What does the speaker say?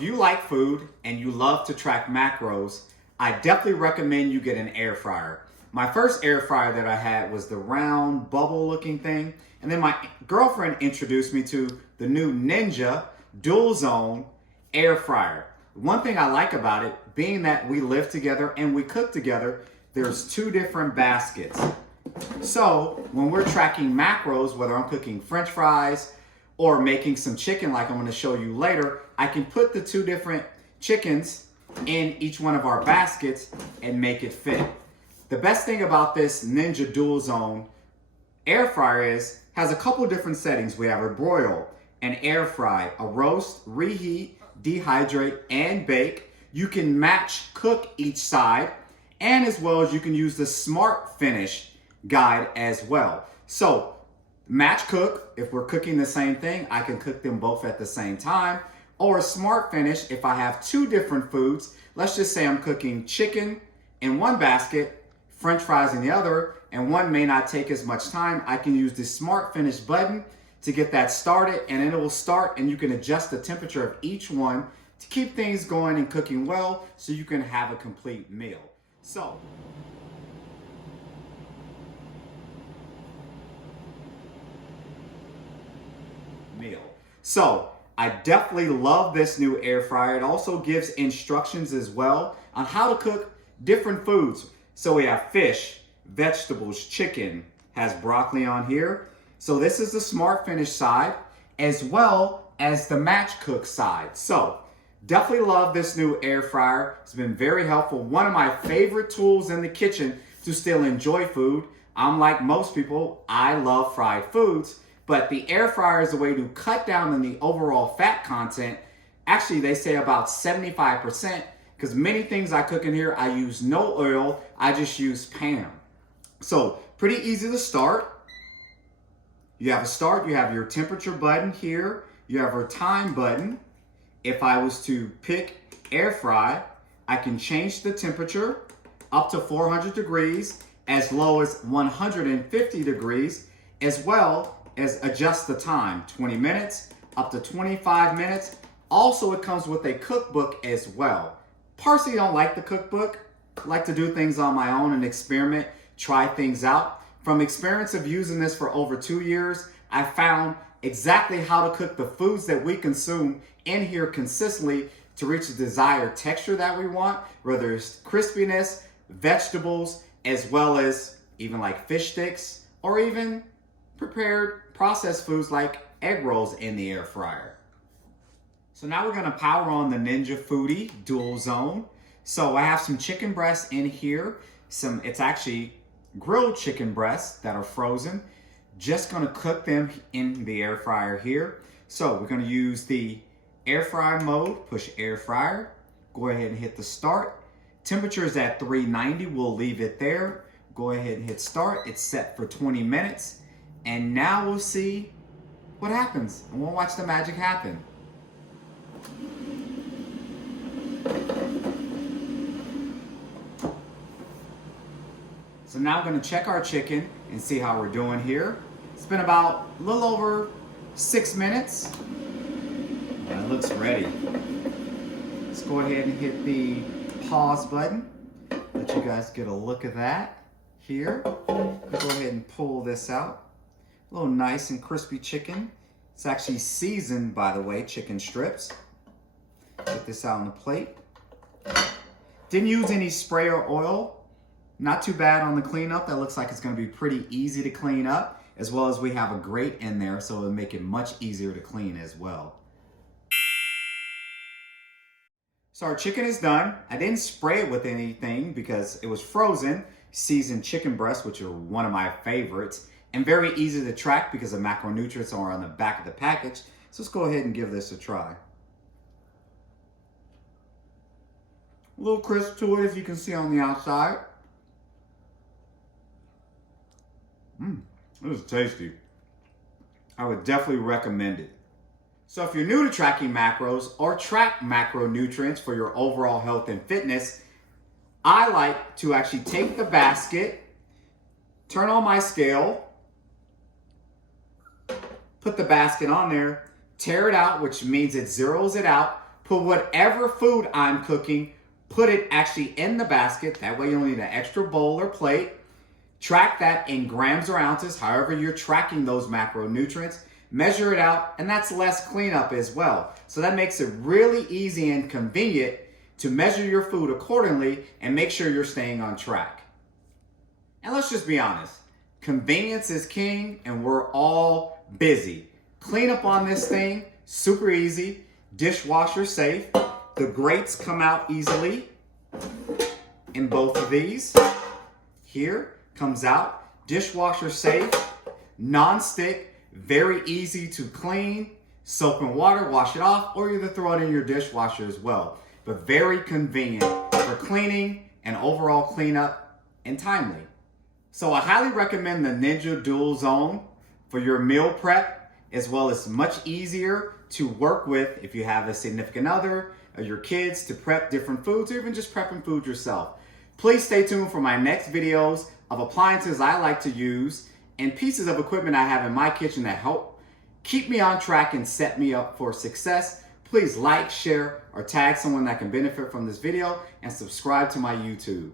if you like food and you love to track macros, I definitely recommend you get an air fryer. My first air fryer that I had was the round bubble looking thing. And then my girlfriend introduced me to the new Ninja Dual-Zone Air Fryer. One thing I like about it, being that we live together and we cook together, there's two different baskets. So when we're tracking macros, whether I'm cooking French fries or making some chicken like I'm going to show you later, I can put the two different chickens in each one of our baskets and make it fit. The best thing about this Ninja Dual-Zone Air Fryer is has a couple different settings. We have a broil, an air fry, a roast, reheat, dehydrate, and bake. You can match cook each side, and as well as you can use the Smart Finish guide as well. So match cook, if we're cooking the same thing, I can cook them both at the same time. Or a Smart Finish, if I have two different foods, let's just say I'm cooking chicken in one basket, French fries in the other, and one may not take as much time, I can use the Smart Finish button to get that started, and it will start, and you can adjust the temperature of each one to keep things going and cooking well so you can have a complete meal. So I definitely love this new air fryer. It also gives instructions as well on how to cook different foods. So we have fish, vegetables, chicken, has broccoli on here. So this is the Smart Finish side as well as the match cook side. So definitely love this new air fryer. It's been very helpful. One of my favorite tools in the kitchen to still enjoy food. I'm like most people, I love fried foods, but the air fryer is a way to cut down on the overall fat content. Actually, they say about 75%, because many things I cook in here, I use no oil, I just use Pan. So pretty easy to start. You have a start, you have your temperature button here, you have your time button. If I was to pick air fry, I can change the temperature up to 400 degrees, as low as 150 degrees, as well as adjust the time, 20 minutes, up to 25 minutes. Also, it comes with a cookbook as well. Personally, don't like the cookbook. I like to do things on my own and experiment, try things out. From experience of using this for over 2 years, I found exactly how to cook the foods that we consume in here consistently to reach the desired texture that we want, whether it's crispiness, vegetables, as well as even like fish sticks, or even prepared processed foods like egg rolls in the air fryer. So now we're gonna power on the Ninja Foodi Dual-Zone. So I have some chicken breasts in here. It's actually grilled chicken breasts that are frozen. Just gonna cook them in the air fryer here. So we're gonna use the air fryer mode, push air fryer, go ahead and hit the start. Temperature is at 390, we'll leave it there. Go ahead and hit start, it's set for 20 minutes. And now we'll see what happens, and we'll watch the magic happen. So now I'm gonna check our chicken and see how we're doing here. It's been about a little over 6 minutes. And it looks ready. Let's go ahead and hit the pause button. Let you guys get a look at that here. Let's go ahead and pull this out. A little nice and crispy chicken. It's actually seasoned, by the way, chicken strips. Put this out on the plate. Didn't use any spray or oil. Not too bad on the cleanup. That looks like it's gonna be pretty easy to clean up, as well as we have a grate in there, so it'll make it much easier to clean as well. So our chicken is done. I didn't spray it with anything because it was frozen. Seasoned chicken breasts, which are one of my favorites, and very easy to track because the macronutrients are on the back of the package. So let's go ahead and give this a try. A little crisp to it, as you can see on the outside. This is tasty. I would definitely recommend it. So if you're new to tracking macros or track macronutrients for your overall health and fitness, I like to actually take the basket, turn on my scale, put the basket on there, tear it out, which means it zeroes it out, put whatever food I'm cooking, put it actually in the basket. That way you don't need an extra bowl or plate. Track that in grams or ounces, however you're tracking those macronutrients. Measure it out, and that's less cleanup as well. So that makes it really easy and convenient to measure your food accordingly and make sure you're staying on track. And let's just be honest, convenience is king and we're all busy. Clean up on this thing, super easy, dishwasher safe. The grates come out easily in both of these. Here comes out, dishwasher safe, non-stick, very easy to clean, soap and water, wash it off, or either throw it in your dishwasher as well. But very convenient for cleaning and overall cleanup and timely. So I highly recommend the Ninja Dual-Zone for your meal prep, as well as much easier to work with if you have a significant other or your kids to prep different foods or even just prepping food yourself. Please stay tuned for my next videos of appliances I like to use and pieces of equipment I have in my kitchen that help keep me on track and set me up for success. Please like, share, or tag someone that can benefit from this video and subscribe to my YouTube.